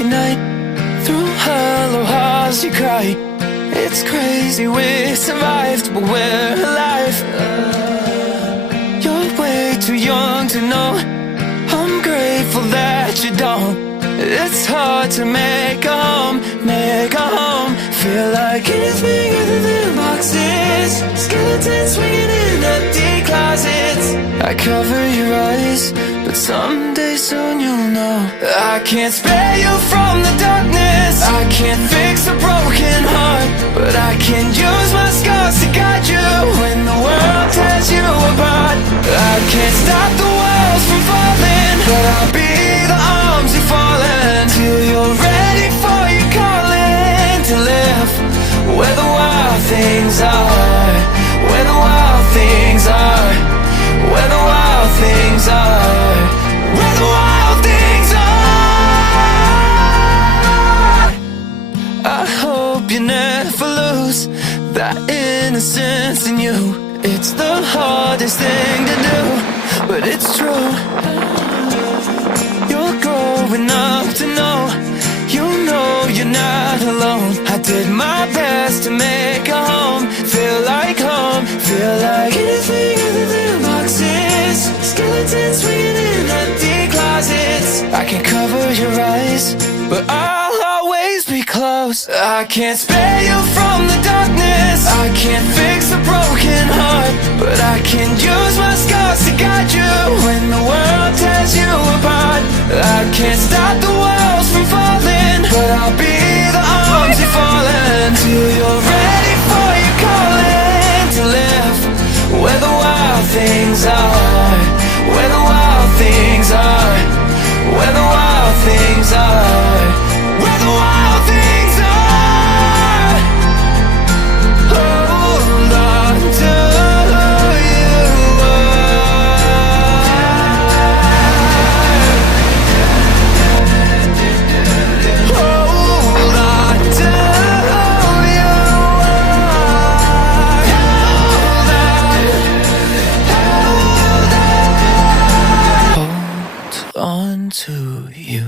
at night. Through hollow halls you cry. It's crazy we survived, but we're alive. You're way too young to know. I'm grateful that you don't. It's hard to make a home, make a home. Feel like anything other than boxes. Skeletons swinging in empty closets. I cover your eyes, but someday soon you'll know. I can't spare you from the darkness. I can't fix a broken heart, but I can use my scars to guide you when the world tears you apart. I can't stop the walls from falling, but I'll be the arms you fall in till you're ready for your calling to live where the wild things are, where the wild things are, where the wild things are, where the wild things are. I hope you never lose that innocence in you. It's the hardest thing to do, but it's true. You're growing up to know, you know you're not alone. I did my best to make a home, feel like home, feel like anything other than boxes. Skeletons swinging in empty closets. I can cover your eyes, but I'll always be close. I can't spare you from the darkness. I can't fix a broken heart, but I can use my scars to guide you when the world tears you apart. I can't stop the walls from falling, but I'll be the arms you fall in till you're ready for your calling to live where the wild things are, where the wild things are, where the wild things are, where the wild things are. Hold on to you. Hold on to you. Hold on to you.